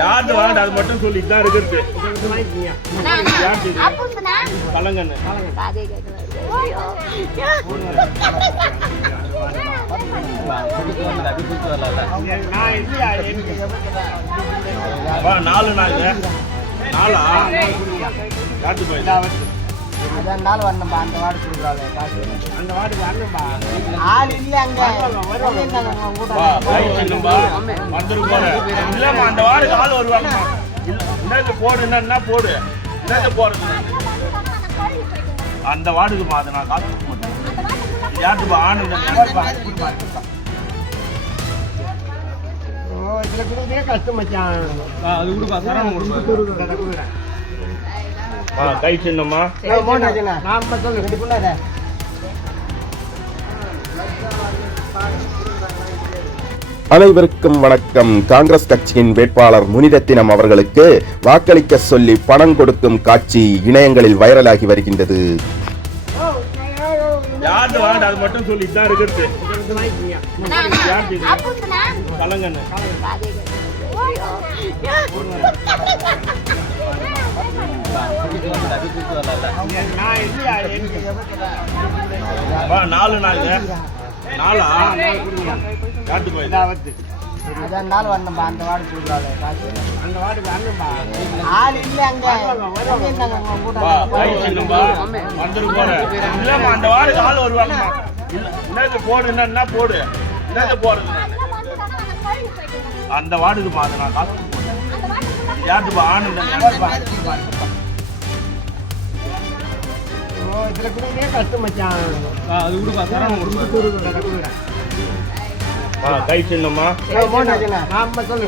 யாரு வாங்க அது மட்டும் சொல்லிட்டு தான் இருக்குது. கலங்கன்னு நாலு நாளுங்க நாளா காட்டு போய் நாள் வரணும்பா. அந்த வார்டு கொடுக்குறாங்க அந்த வார்டு வரணும்பா. ஆள் இல்லை அங்கே வந்துருப்பா. அந்த வார்டுக்கு ஆள் வருவாங்க. இன்னது போடு என்ன போடு இன்னது போறது அந்த வார்டுக்கு மாத நான் காசு கொடுக்க மாட்டேன். யாருப்பா ஆணு கஷ்டம் மச்சான். அது கொடுப்பா தரம் கை சின்னம்மா அனைவருக்கும் வணக்கம். காங்கிரஸ் கட்சியின் வேட்பாளர் முனிரத்தினம் அவர்களுக்கு வாக்களிக்க சொல்லி பணம் கொடுக்கும் காட்சி இணையங்களில் வைரலாகி வருகின்றது. யாரு வாங்க அது மட்டும் சொல்லிட்டு தான் இருக்குது. கலங்கன்னு நாலு நாளுங்க நாளா காட்டு போய் நாள் வரணும்பா. அந்த வார்டு கொடுக்குறாங்க அந்த வார்டு வரணும்பா. ஆள் இல்லை அங்கே வந்துருப்பா. அந்த வார்டுக்கு ஆள் வருவாங்க. இன்னது போடு என்ன போடு இன்னது போறது அந்த வார்டுக்கு மாத நான் காசு கொடுக்க மாட்டேன். யாருப்பா ஆணு கஷ்டம் மச்சான். அது கொடுப்பா தரம் கை சின்னம்மா சொல்லு